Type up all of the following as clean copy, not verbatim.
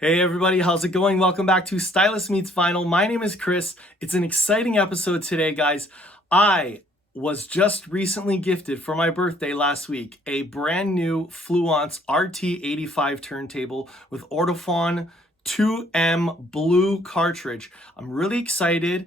Hey everybody, how's it going? Welcome back to Stylist Meets Vinyl. My name is Chris. It's an exciting episode today, guys. I was just recently gifted for my birthday last week a brand new Fluance RT85 turntable with Ortofon 2M blue cartridge. I'm really excited.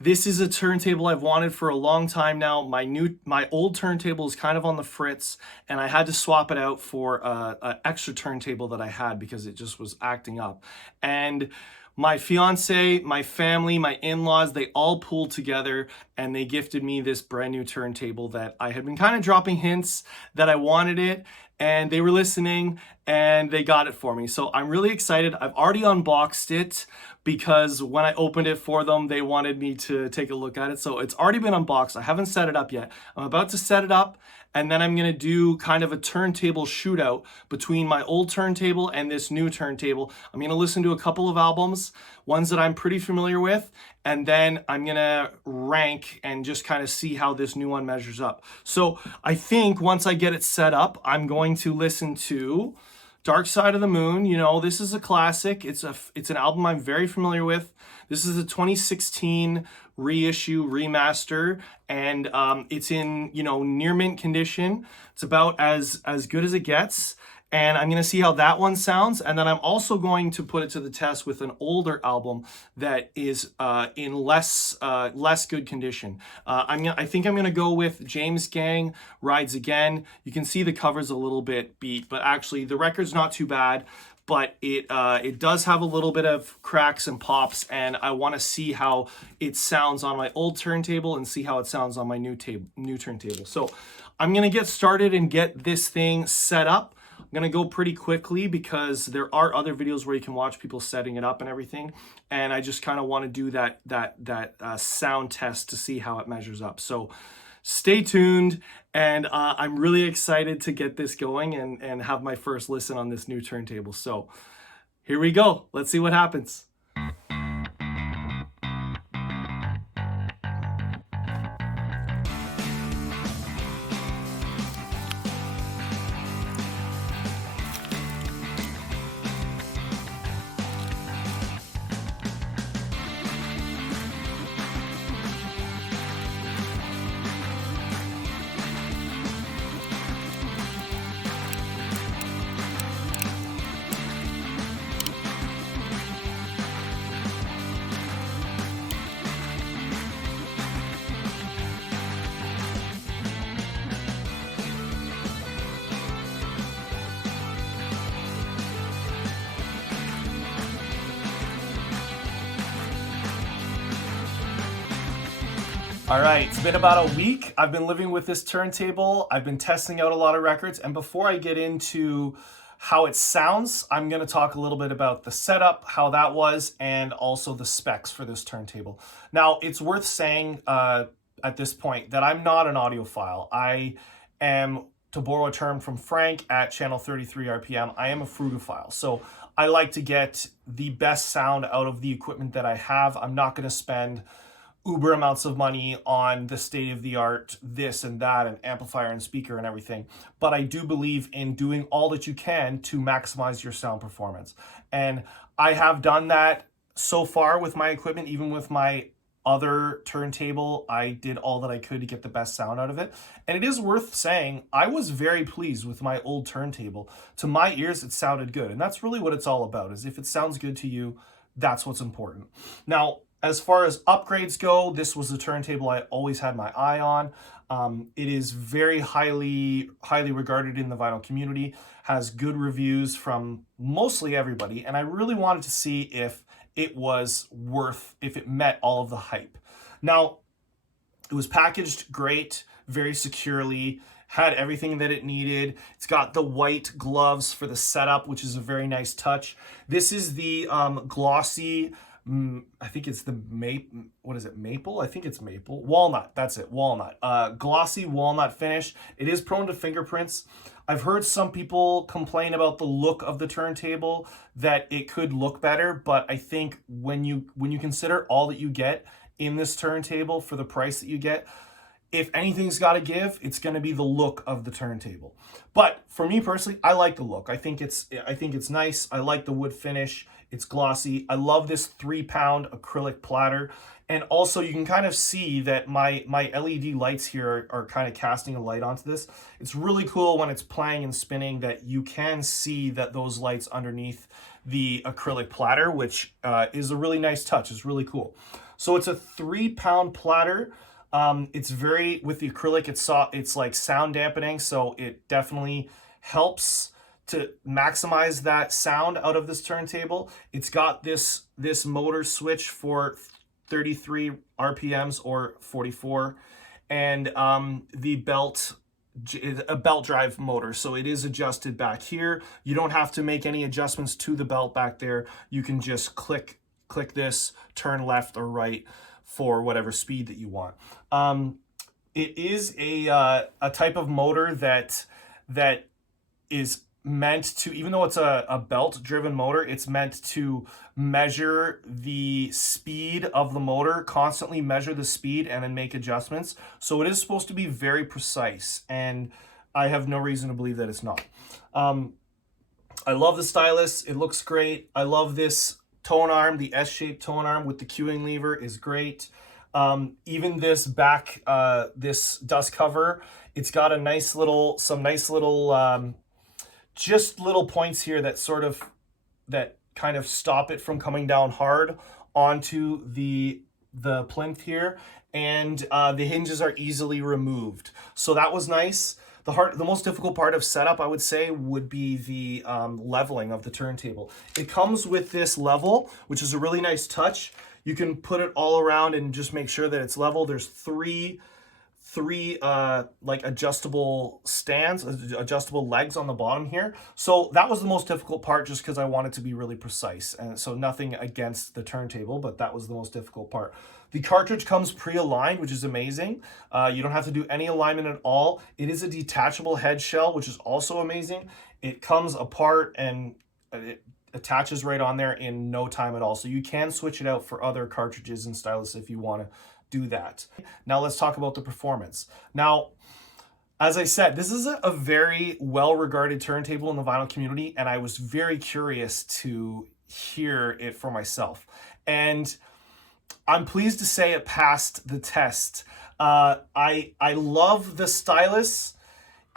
This is a turntable I've wanted for a long time now. My old turntable is kind of on the fritz, and I had to swap it out for an extra turntable that I had because it just was acting up. And my fiance, my family, my in-laws, they all pulled together and they gifted me this brand new turntable that I had been kind of dropping hints that I wanted it, and they were listening and they got it for me. So I'm really excited. I've already unboxed it because when I opened it for them, they wanted me to take a look at it. So it's already been unboxed. I haven't set it up yet. I'm about to set it up, and then I'm gonna do kind of a turntable shootout between my old turntable and this new turntable. I'm gonna listen to a couple of albums, ones that I'm pretty familiar with, and then I'm gonna rank and just kind of see how this new one measures up. So I think once I get it set up, I'm going to listen to Dark Side of the Moon. You know, this is a classic. It's an album I'm very familiar with. This is a 2016 reissue remaster, and it's in, you know, near mint condition. It's about as good as it gets. And I'm gonna see how that one sounds, and then I'm also going to put it to the test with an older album that is in less good condition. I think I'm gonna go with James Gang Rides Again. You can see the cover's a little bit beat, but actually the record's not too bad. But it does have a little bit of cracks and pops, and I want to see how it sounds on my old turntable and see how it sounds on my new turntable. So I'm gonna get started and get this thing set up. I'm gonna go pretty quickly because there are other videos where you can watch people setting it up and everything, and I just kind of want to do that sound test to see how it measures up. So stay tuned, and I'm really excited to get this going and have my first listen on this new turntable. So here we go. Let's see what happens. All right, it's been about a week. I've been living with this turntable. I've been testing out a lot of records. And before I get into how it sounds, I'm gonna talk a little bit about the setup, how that was, and also the specs for this turntable. Now, it's worth saying at this point that I'm not an audiophile. I am, to borrow a term from Frank at channel 33 RPM, I am a frugophile. So I like to get the best sound out of the equipment that I have. I'm not gonna spend uber amounts of money on the state-of-the-art this and that and amplifier and speaker and everything, but I do believe in doing all that you can to maximize your sound performance. And I have done that so far with my equipment. Even with my other turntable, I did all that I could to get the best sound out of it. And it is worth saying, I was very pleased with my old turntable. To my ears, it sounded good, and that's really what it's all about, is if it sounds good to you, that's what's important. Now, as far as upgrades go, this was a turntable I always had my eye on. It is very highly regarded in the vinyl community, has good reviews from mostly everybody, and I really wanted to see if it was if it met all of the hype. Now, it was packaged great, very securely, had everything that it needed. It's got the white gloves for the setup, which is a very nice touch. This is the glossy, I think it's the what is it, maple? I think it's maple. Walnut, that's it, walnut. Glossy walnut finish. It is prone to fingerprints. I've heard some people complain about the look of the turntable, that it could look better, but I think when you consider all that you get in this turntable for the price that you get, if anything's got to give, it's going to be the look of the turntable. But for me personally, I like the look. I think it's nice. I like the wood finish. It's glossy. I love this 3-pound acrylic platter. And also you can kind of see that my LED lights here are kind of casting a light onto this. It's really cool when it's playing and spinning that you can see that those lights underneath the acrylic platter, which is a really nice touch. It's really cool. So it's a 3-pound platter. It's very, with the acrylic, it's like sound dampening, so it definitely helps to maximize that sound out of this turntable. It's got this motor switch for 33 RPMs or 44, and the belt is a belt drive motor, so it is adjusted back here. You don't have to make any adjustments to the belt back there. You can just click this, turn left or right for whatever speed that you want. It is a type of motor that is meant to, even though it's a belt driven motor, it's meant to measure the speed of the motor, constantly measure the speed and then make adjustments. So it is supposed to be very precise, and I have no reason to believe that it's not. I love the stylus. It looks great. I love this tone arm. The S-shaped tone arm with the cueing lever is great. Even this back, this dust cover, it's got some nice little, just little points here that kind of stop it from coming down hard onto the plinth here. And the hinges are easily removed. So that was nice. The most difficult part of setup, I would say, would be the leveling of the turntable. It comes with this level, which is a really nice touch. You can put it all around and just make sure that it's level. There's three like adjustable stands, adjustable legs on the bottom here. So that was the most difficult part, just because I wanted to be really precise. And so nothing against the turntable, but that was the most difficult part. The cartridge comes pre-aligned, which is amazing. You don't have to do any alignment at all. It is a detachable head shell, which is also amazing. It comes apart and it attaches right on there in no time at all. So you can switch it out for other cartridges and stylus if you want to do that. Now let's talk about the performance. Now, as I said, this is a very well-regarded turntable in the vinyl community, and I was very curious to hear it for myself. And I'm pleased to say it passed the test. I love the stylus.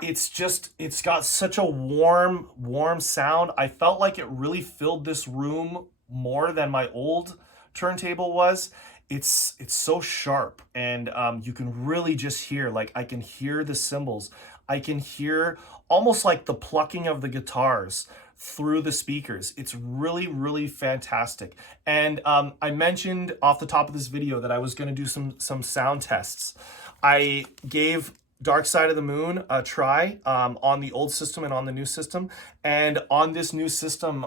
It's got such a warm sound. I felt like it really filled this room more than my old turntable was. It's so sharp, and you can really just hear, like, I can hear the cymbals. I can hear almost like the plucking of the guitars through the speakers. It's really, really fantastic. And I mentioned off the top of this video that I was going to do some sound tests. I gave Dark Side of the Moon a try on the old system and on the new system. And on this new system,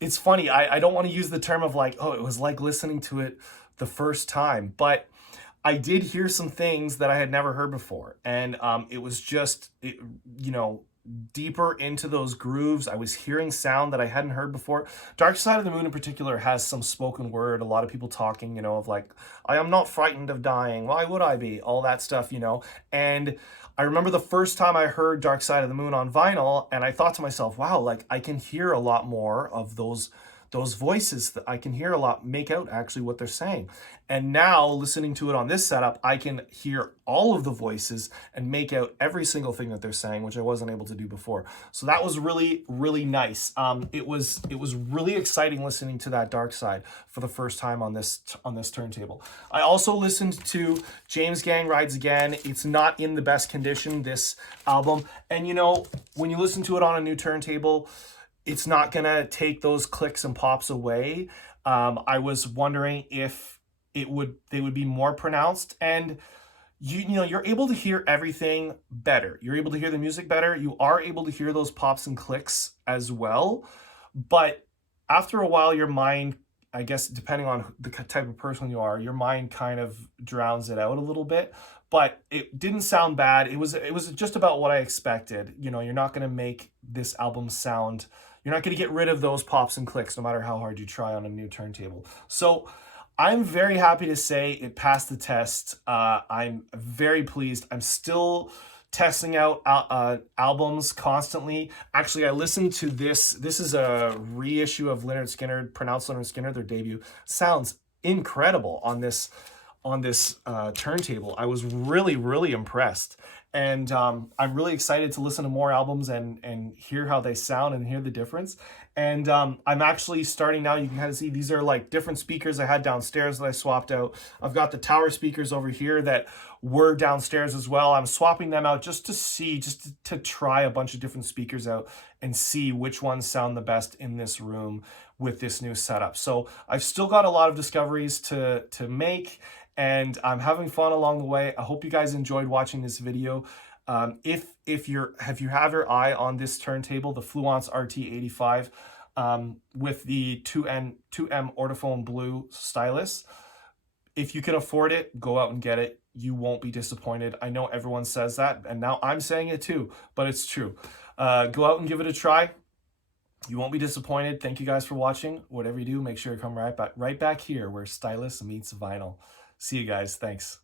it's funny, I don't want to use the term of like, oh, it was like listening to it the first time, but I did hear some things that I had never heard before. And it was just, deeper into those grooves. I was hearing sound that I hadn't heard before. Dark Side of the Moon in particular has some spoken word, a lot of people talking, of like, I am not frightened of dying. Why would I be? All that stuff, And I remember the first time I heard Dark Side of the Moon on vinyl, and I thought to myself, wow, like I can hear a lot more of those voices, that I can hear a lot, make out actually what they're saying. And now listening to it on this setup, I can hear all of the voices and make out every single thing that they're saying, which I wasn't able to do before. So that was really, really nice. It was really exciting listening to that Dark Side for the first time on this turntable. I also listened to James Gang Rides Again. It's not in the best condition, this album. And when you listen to it on a new turntable, it's not gonna take those clicks and pops away. I was wondering if they would be more pronounced, and you're able to hear everything better. You're able to hear the music better. You are able to hear those pops and clicks as well. But after a while, your mind, I guess, depending on the type of person you are, your mind kind of drowns it out a little bit. But it didn't sound bad. It was just about what I expected. You're not gonna make this album sound. You're not going to get rid of those pops and clicks no matter how hard you try on a new turntable. So I'm very happy to say it passed the test. I'm very pleased. I'm still testing out albums constantly. Actually, I listened to this. This is a reissue of Lynyrd Skynyrd, pronounced Lynyrd Skynyrd, their debut. Sounds incredible on this turntable. I was really impressed, and I'm really excited to listen to more albums and hear how they sound and hear the difference. And I'm actually starting now. You can kind of see these are like different speakers I had downstairs that I swapped out. I've got the tower speakers over here that were downstairs as well. I'm swapping them out just to see, to try a bunch of different speakers out and see which ones sound the best in this room with this new setup. So I've still got a lot of discoveries to make, and I'm having fun along the way. I hope you guys enjoyed watching this video. If you have your eye on this turntable, the Fluance RT85 with the 2M Ortophone Blue stylus, if you can afford it, go out and get it. You won't be disappointed. I know everyone says that, and now I'm saying it too, but it's true. Go out and give it a try. You won't be disappointed. Thank you guys for watching. Whatever you do, make sure to come right back here where stylus meets vinyl. See you guys. Thanks.